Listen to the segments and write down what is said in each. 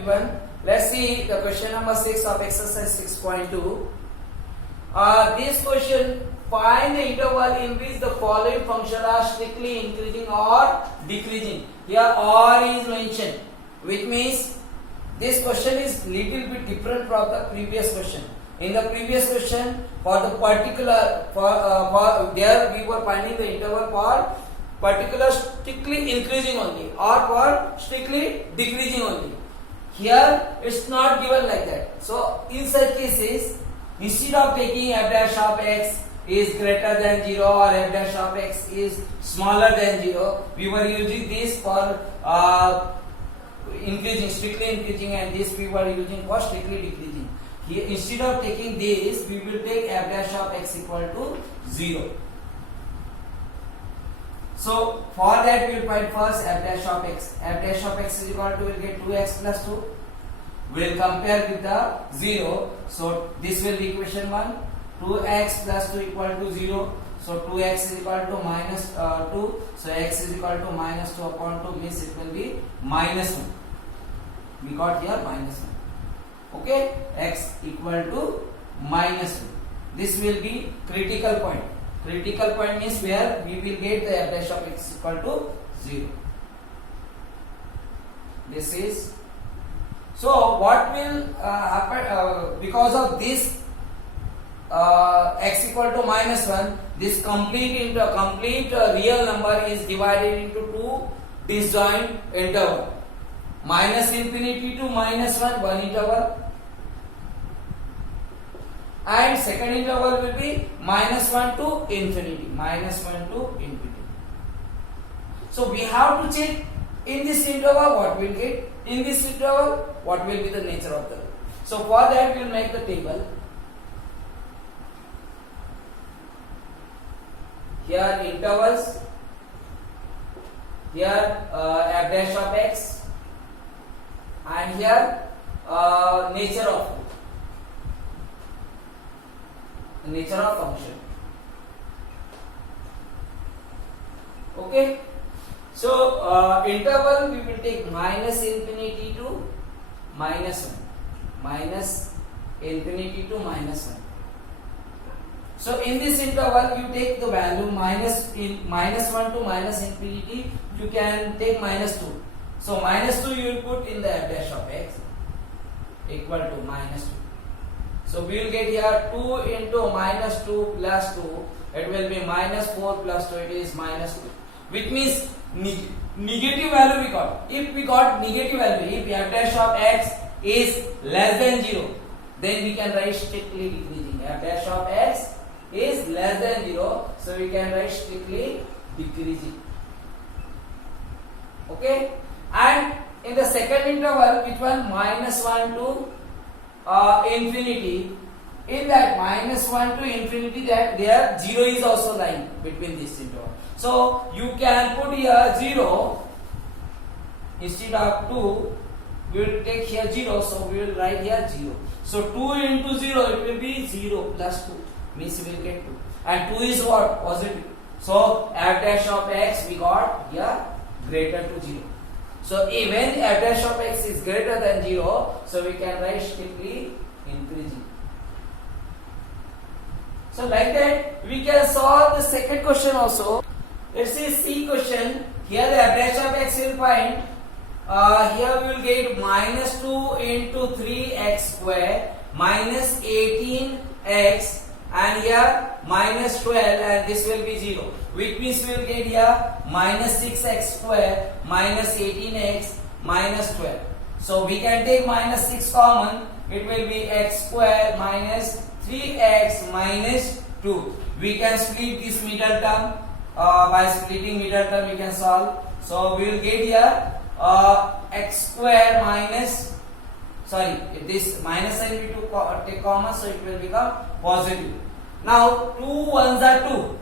everyone. Let's see the question number 6 of exercise 6.2. This question, find the interval in which the following function are strictly increasing or decreasing. Here or is mentioned, which means this question is little bit different from the previous question. In the previous question, for the particular, for there we were finding the interval for particular strictly increasing only or for strictly decreasing only. Here it's not given like that. So in such cases, instead of taking f dash of x is greater than 0 or f dash of x is smaller than 0, we were using this for increasing, strictly increasing, and this we were using for strictly decreasing. Here, instead of taking this, we will take f dash of x equal to 0. So for that we will find first f dash of x. F dash of x is equal to, we will get 2x plus 2. We will compare with the 0. So this will be equation 1. 2x plus 2 equal to 0. So 2x is equal to minus 2. So x is equal to minus 2 upon 2 means it will be minus 1. We got here minus 1. Okay, x equal to minus 1. This will be critical point. Critical point means where we will get the f dash of x equal to 0. This is, so what will happen because of this x equal to minus 1, this complete real number is divided into two disjoint interval. Minus infinity to minus 1, one interval, and second interval will be minus 1 to infinity, minus 1 to infinity. So we have to check in this interval what we will get, in this interval what will be the nature of the loop. So for that we will make the table. Here intervals, here f dash of x, and here nature of function. Okay, so interval we will take minus infinity to minus 1, minus infinity to minus 1. So in this interval you take the value minus 1 to minus infinity, you can take minus 2. So minus 2 you will put in the f dash of x equal to minus 2. So we will get here 2 into minus 2 plus 2, it will be minus 4 plus 2, it is minus 2, which means negative value we got. If we got negative value, if f dash of x is less than 0, then we can write strictly decreasing. F dash of x is less than 0, so we can write strictly decreasing. Okay, and in the second interval, which one, minus 1 to infinity, in that minus 1 to infinity, that there 0 is also lying between this interval. So you can put here 0 instead of 2, we will take here 0, so we will write here 0. So 2 into 0, it will be 0 plus 2, means we will get 2, and 2 is what, positive. So f dash of x we got here greater to 0. So even f dash of x is greater than 0, so we can write strictly increasing. So like that we can solve the second question also. Let's see C question. Here the f dash of x will find. Here we will get minus 2 into 3x square minus 18x, and here minus 12, and this will be 0, which means we will get here minus 6x square minus 18x minus 12. So we can take minus 6 common, it will be x square minus 3x minus 2. We can split this middle term, by splitting middle term we can solve. So we will get here x square minus, sorry, this minus sign we take common, so it will become positive. Now 2 ones are 2,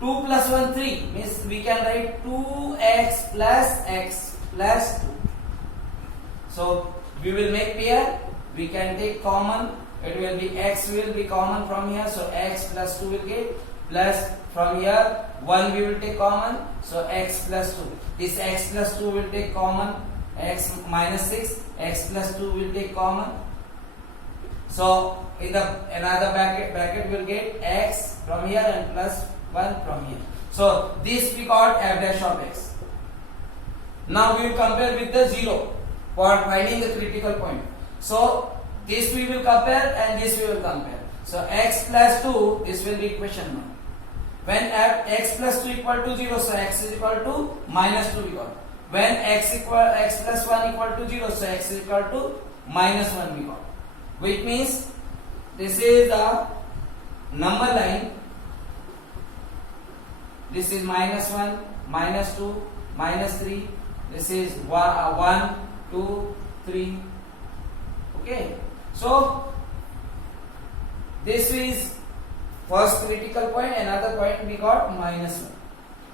2 plus 1 3, means we can write 2x plus x plus 2. So we will make pair, we can take common, it will be x will be common from here, so x plus 2 will get, plus from here 1 we will take common, so x plus 2. This x plus 2 will take common, x minus 6, x plus 2 will take common. So in the another bracket will get x from here and plus 1 from here. So this we got f dash of x. Now we will compare with the 0 for finding the critical point. So this we will compare and this we will compare. So x plus 2, this will be equation 1. When x plus 2 equal to 0, so x is equal to minus 2 we got. When x plus 1 equal to 0, so x is equal to minus 1 we got. Which means this is the number line. This is minus 1, minus 2, minus 3. This is 1, 2, 3. Okay. So this is first critical point, another point we got minus 1.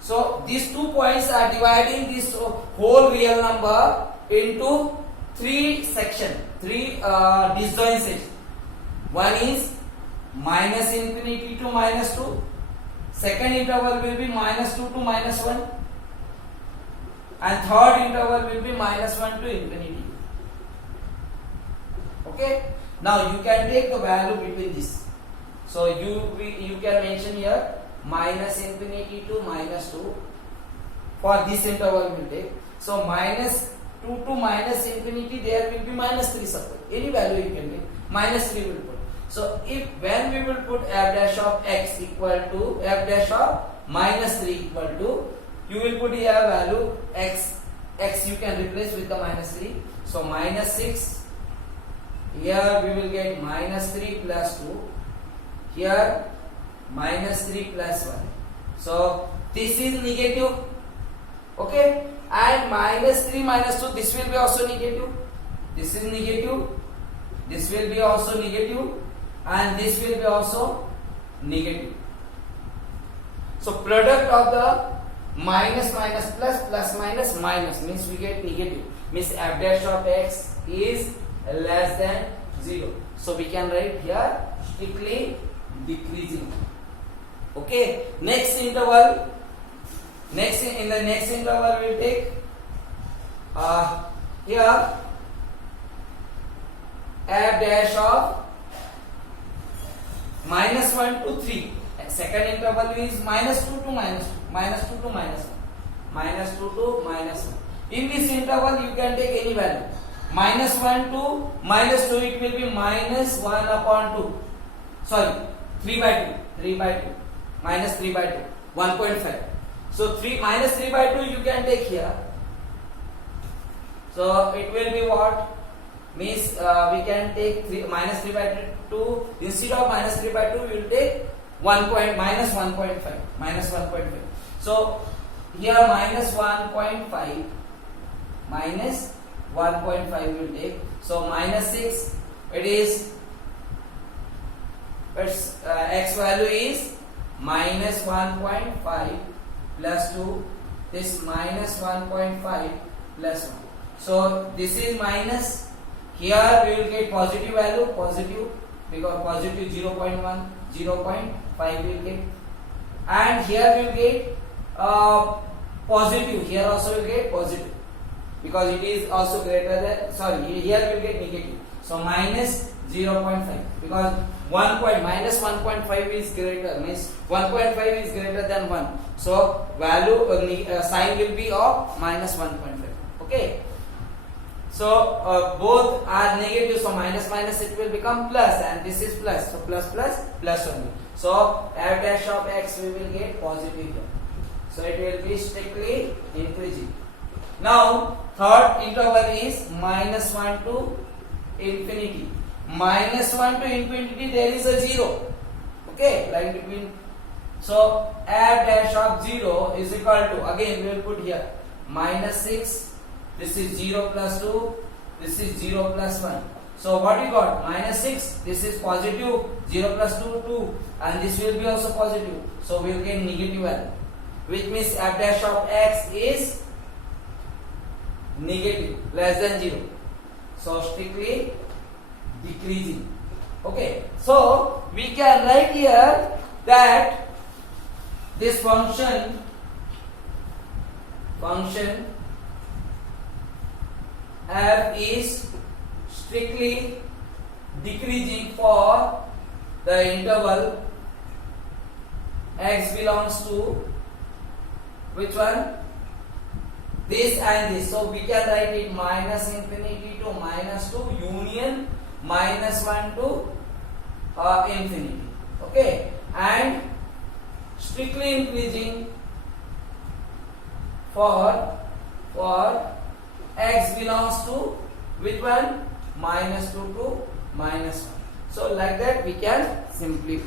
So these 2 points are dividing this whole real number into 3 sections, 3 disjoint sets. One is minus infinity to minus 2. Second interval will be minus 2 to minus 1. And third interval will be minus 1 to infinity. Okay. Now you can take the value between this. So you can mention here minus infinity to minus 2. For this interval will take. So minus 2 to minus infinity, there will be minus 3 suppose. Any value you can take. Minus 3 will put. So if when we will put f dash of x equal to f dash of minus 3 equal to, you will put here value x you can replace with the minus 3. So minus 6. Here we will get minus 3 plus 2. Here minus 3 plus 1. So this is negative. Okay. And minus 3 minus 2, this will be also negative. This is negative. This will be also negative. And this will be also negative. So product of the minus minus plus plus minus minus means we get negative. Means f dash of x is less than 0. So we can write here strictly decreasing. Okay. Next interval. In the next interval we will take here f dash of minus 1 to 3. Second interval is minus 2 to minus 2. Minus 2 to minus 1. Minus 2 to minus 1. In this interval you can take any value. Minus 1 to minus 2, it will be minus 1 upon 2. Sorry, 3 by 2. 3 by 2. Minus 3 by 2. 1.5. So minus 3 by 2 you can take here. So it will be what? Means we can take minus 3 by 2. Instead of minus 3 by 2, we will take minus 1.5. Minus 1.5. So here minus 1.5. Minus 1.5 will take. So minus 6. It is x value is minus 1.5 plus 2. This minus 1.5 plus 1. So this is minus. Here we will get positive value, positive, because positive 0.1, 0.5 we will get. And here we will get positive. Here also we will get positive, because it is also greater than, sorry, here we will get negative. So minus 0.5, because minus 1.5 is greater, means 1.5 is greater than 1. So value sign will be of minus 1.5. Okay. So both are negative, so minus minus it will become plus, and this is plus, so plus plus plus only. So f dash of x we will get positive here. So it will be strictly increasing. Now third interval is minus 1 to infinity. Minus 1 to infinity, there is a 0. Okay, line between. So f dash of 0 is equal to, again we will put here minus 6. This is 0 plus 2. This is 0 plus 1. So what we got? Minus 6. This is positive. 0 plus 2, 2. And this will be also positive. So we will get negative value. Which means f dash of x is negative, less than 0. So strictly decreasing. Okay. So we can write here that this function f is strictly decreasing for the interval x belongs to which one? This and this. So we can write it minus infinity to minus 2 union minus 1 to infinity. Okay, and strictly increasing for x belongs to which one? Minus 2 to minus 1. So like that we can simplify.